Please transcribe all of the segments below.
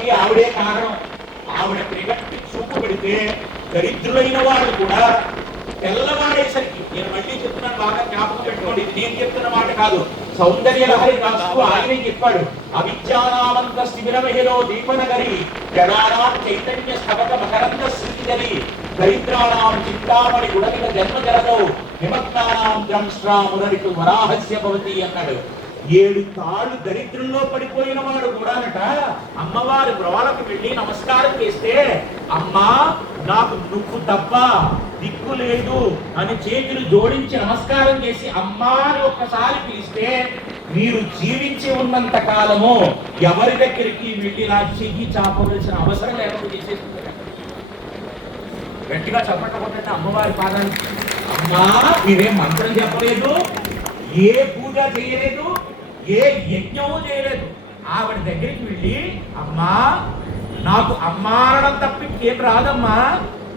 పాపానికి ఆవిడే కారణం. ఆవిడ ప్రిగట్టి చూపు పెడితే దరిద్రులైన వాళ్ళు కూడా తెల్లవాడేసరికి నేను మళ్ళీ చెప్తున్నాను బాగా జ్ఞాపకం పెట్టుకోండి ఇది నేను చెప్తున్న మాట కాదు. సౌందర్య లహరి రాస్తూ ఆయనే చెప్పాడు అవిద్యానామంత శిబిరమహిలో దీపనగరి జనానాం చైతన్య స్థవక మకరంద శ్రీధరి దరిద్రాణాం చింతామణి గుణనిల జన్మ జరదో నిమగ్నానాం ద్రంశ్రామురడికు వరాహస్య భవతి అన్నాడు. ఏడు తాళ్ళు దరిద్రంలో పడిపోయిన వాడు కూడానట అమ్మవారి గృహాలకు వెళ్ళి నమస్కారం చేస్తే అమ్మా నాకు నువ్వు తప్ప దిక్కు లేదు. అని చేతులు జోడించి నమస్కారం చేసి అమ్మా అని ఒక్కసారి పిలిస్తే మీరు జీవించి ఉన్నంత కాలము ఎవరి దగ్గరికి వెళ్ళి నా చెయ్యి చాపవలసిన అవసరం లేకుండా చేసేస్తుంది. గట్టిగా చెప్పకపోతే అమ్మవారి పాదానికి అమ్మా మీరేం మంత్రం చెప్పలేదు? ఏ పూజ చేయలేదు? ఏ యజ్ఞము చేయలేదు. ఆవిడ దగ్గరికి వెళ్ళి అమ్మా నాకు అమ్మారడం తప్ప ఏం రాదమ్మా?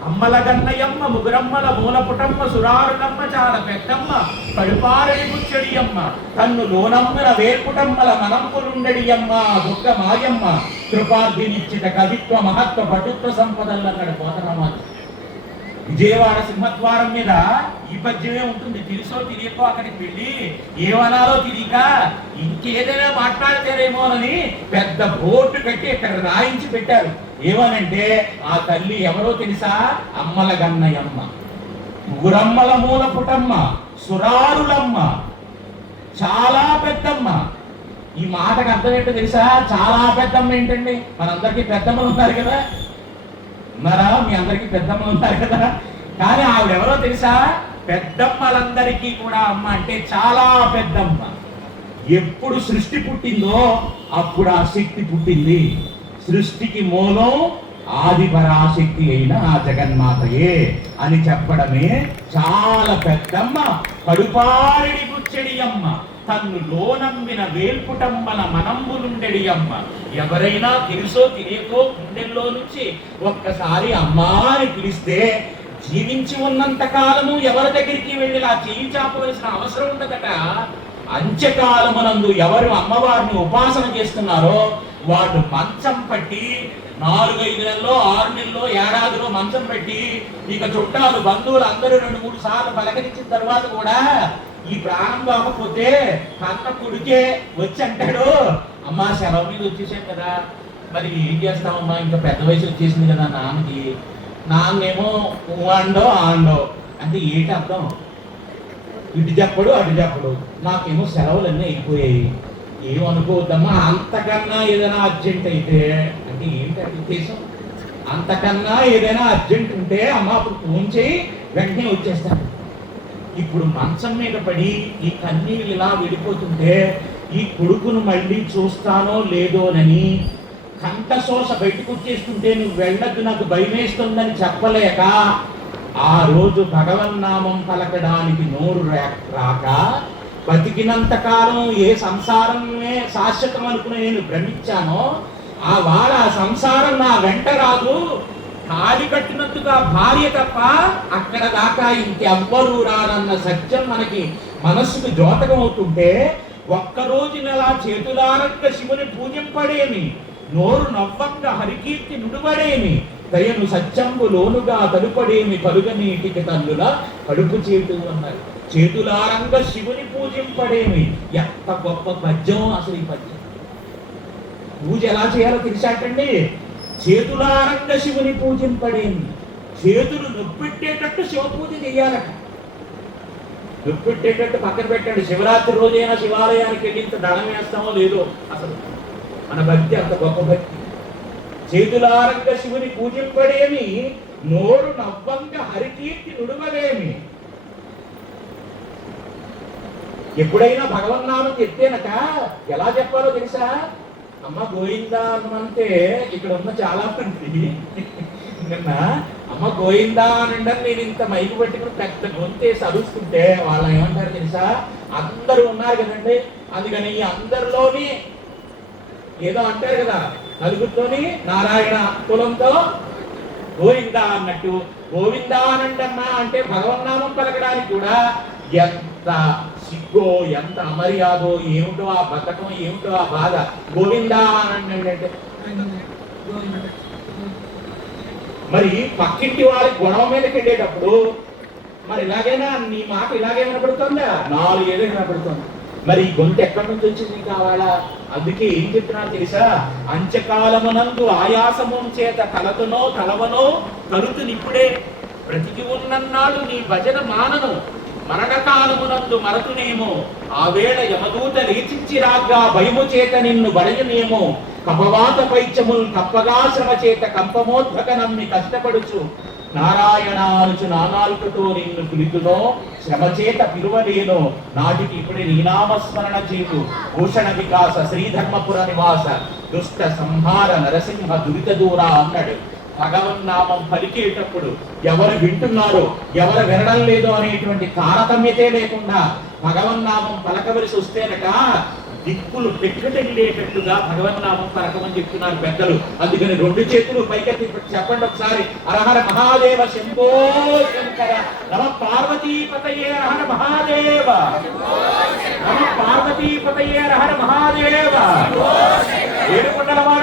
అమ్మల గన్నయమ్మ ముగురమ్మల మూలపుటమ్మ సురారులమ్మ చాలా పెద్దమ్మ కడుపారడి ముచ్చడియమ్మ తన్ను లోనమ్మల వేర్పుటమ్మల మనంపులుండడియమ్మ దుర్గ మాయమ్మ కృపార్థినిచ్చిత కవిత్వ మహత్వ పటుత్వ సంపదలు సంపదలన్నాడు పోతరామాలు విజయవాడ సింహద్వారం మీద ఈ పద్యమే ఉంటుంది. తెలుసో తెలియకో అక్కడికి వెళ్ళి ఏమనాలో తెలియక ఇంకేదైనా మాట్లాడతారేమోనని పెద్ద బోర్డు కట్టి ఇక్కడ రాయించి పెట్టారు. ఏమనంటే ఆ తల్లి ఎవరో తెలుసా? అమ్మల గన్నయమ్మ ఊరమ్మల మూల పుటమ్మ సురారులమ్మ. చాలా పెద్దమ్మ. ఈ మాటకు అర్థం ఏంటో తెలుసా? చాలా పెద్దమ్మ ఏంటండి? మనందరికీ పెద్దమ్మలు ఉన్నారు కదా. ఉన్నారా? మీ అందరికీ పెద్దమ్మలు ఉన్నారు కదా? కానీ ఆవిడెవరో తెలుసా? పెద్దమ్మలందరికీ కూడా అమ్మ అంటే చాలా పెద్దమ్మ. ఎప్పుడు సృష్టి పుట్టిందో అప్పుడు ఆ శక్తి పుట్టింది. సృష్టికి మూలం ఆది పరాశక్తి అయిన ఆ జగన్మాతయే అని చెప్పడమే చాలా పెద్దమ్మ. కడుపారిడి గుచ్చడి అమ్మ. తన్ను లోనమ్మిన వేల్పుటమ్మల మనంబులుండెడి అమ్మ. ఎవరైనా తెలుసో తెలియకో గుండెల్లో నుంచి ఒక్కసారి అమ్మా అని పిలిస్తే జీవించి ఉన్నంత కాలము ఎవరి దగ్గరికి వెళ్ళి ఆ చేయి చాపవలసిన అవసరం ఉండదట. అంత్యకాలమునందు ఎవరు అమ్మవారిని ఉపాసన చేస్తున్నారో వాళ్ళు మంచం పట్టి నాలుగైదు నెలలో ఆరు నెలలో ఏడాదిలో మంచం పెట్టి ఇక చుట్టాలు బంధువులు అందరూ రెండు మూడు సార్లు పలకరించిన తర్వాత కూడా ఈ ప్రాణం కాకపోతే కన్న కొడుకే వచ్చి అంటాడు అమ్మా సెలవు మీద వచ్చేసాం కదా. మరి ఏం చేస్తామమ్మా? ఇంకా పెద్ద వయసు వచ్చేసింది కదా నాన్నకి. నాన్నేమో ఊ అండో ఆండో. అంటే ఏంటి అర్థం? ఇటు చెప్పడు అటు చెప్పడు. నాకేమో సెలవులన్నీ అయిపోయాయి. ఏమనుకోవద్దమ్మా అంతకన్నా ఏదైనా అర్జెంట్ అయితే. అంటే ఏంటి ఉద్దేశం? అంతకన్నా ఏదైనా అర్జెంట్ ఉంటే అమ్మ అప్పుడు ఫోన్ చేయి వెంటనే వచ్చేస్తాను. ఇప్పుడు మంచం మీద పడి ఈ కన్నీళ్ళు ఇలా విడిపోతుంటే ఈ కొడుకును మళ్ళీ చూస్తానో లేదోనని కంఠశోష బయటకు వచ్చేస్తుంటే నువ్వు వెళ్ళద్దు నాకు భయమేస్తుందని చెప్పలేక ఆ రోజు భగవన్నామం పలకడానికి నోరు రా- రాక బతికినంత కాలం ఏ సంసారమే శాశ్వతం అనుకుని నేను భ్రమించానో ఆ వాడ ఆ సంసారం నా వెంట రాదు. తాళి కట్టినట్టుగా భార్య తప్ప అక్కడ దాకా ఇంకెవ్వరూ రానన్న సత్యం మనకి మనస్సుకు జోతకం అవుతుంటే ఒక్కరోజు నెల చేతులారంగ శివుని పూజింపడేమి నోరు నవ్వంగా హరికీర్తి నుడువడేమి దయను సత్యంబు లోనుగా తలుపడేమి కలుగనీటికి తల్లుల కడుపు చేటు అన్నారు చేతులారంగ శివుని పూజింపడేమి ఎంత గొప్ప పద్యం అసలు ఈ పద్యం. పూజ ఎలా చేయాలో తెలిసాటండి? చేతులారంగ శివుని పూజింపడేమి చేతులు నొప్పెట్టేటట్టు శివ పూజ చేయాలట. నొప్పెట్టేటట్టు పక్కన పెట్టండి. శివరాత్రి రోజైనా శివాలయానికి వెళ్ళి ఇంత దళం వేస్తామో లేదో అసలు మన భక్తి అంత గొప్ప భక్తి. చేతులారంగ శివుని పూజింపడేమి నోరు నవ్వంక హరికీర్తి నుడువలేమి. ఎప్పుడైనా భగవన్నామం చెప్తేనక ఎలా చెప్పాలో తెలుసా? అమ్మ గోయిందా అనమంటే ఇక్కడ ఉన్న చాలా మంది. నిన్న అమ్మ గోయిందా అని నేను ఇంత మైకు పట్టుకుని పెద్ద గొంతేసి అరుస్తుంటే వాళ్ళు ఏమంటారు తెలుసా? అందరూ ఉన్నారు కదండి. అందుకని ఈ అందరిలోని ఏదో అంటారు కదా నలుగురితోని నారాయణ కులంతో గోవిందా అన్నట్టు. గోవిందా అనంటమ్మా అంటే భగవన్నామం పలకడానికి కూడా ఎంత సిగ్గో ఎంత అమర్యాదో ఏమిటో ఆ బతకం ఏమిటో ఆ బాధ. గోవిందా అని అంటే. మరి పక్కింటి వారి గొడవ మీదకి వెళ్ళేటప్పుడు మరి ఇలాగైనా నీ మాట ఇలాగే వినపడుతుందా? నాలుగు ఏళ్ళు వినపడుతుంది. మరి ఈ గొంతు ఎక్కడి నుంచి వచ్చింది కావాలా అందుకే ఏం చెప్తున్నా తెలుసా? అంచకాలమునందు ఆయాసము చేత కలవనో కలవనో కరుతునిప్పుడే బ్రతికి ఉన్నన్నాడు నీ భజన మానను. మరణకాలమునందు మరతునేమో ఆ వేళ యమదూత రీచించి రాగా భయము చేత నిన్ను బడయునేమో. కపవాత పైచముల్ కప్పగా శ్రమ చేత కంపమోద్భక నమ్మి కష్టపడుచు. నారాయణానుచు నానాలుకతో నిన్ను పిలుతునో శ్రమచేత పిలువలేనో నాటికి ఇప్పుడే నీనామస్మరణ చేతు. భూషణ వికాస శ్రీధర్మపుర నివాస. దుష్ట సంహార నరసింహ దురిత దూరా అన్నాడు. భగవన్నామం పలికేటప్పుడు ఎవరు వింటున్నారో ఎవరు వినడం లేదో అనేటువంటి తారతమ్యతే లేకుండా భగవన్నామం పలకవలసి వస్తేనట దిక్కులు పెట్టుటెళ్ళేటట్టుగా భగవన్నామం పలకమని చెప్తున్నారు పెద్దలు. అందుకని రెండు చేతులు పైకెత్తి చెప్పండి ఒకసారి. అరహర మహాదేవ శంభో శంకర. నమ పార్వతీపతయే అరహర మహాదేవ. నమ పార్వతీపతయే అరహర మహాదేవ. ఏడుకొండలవాడ వెంకటరమణ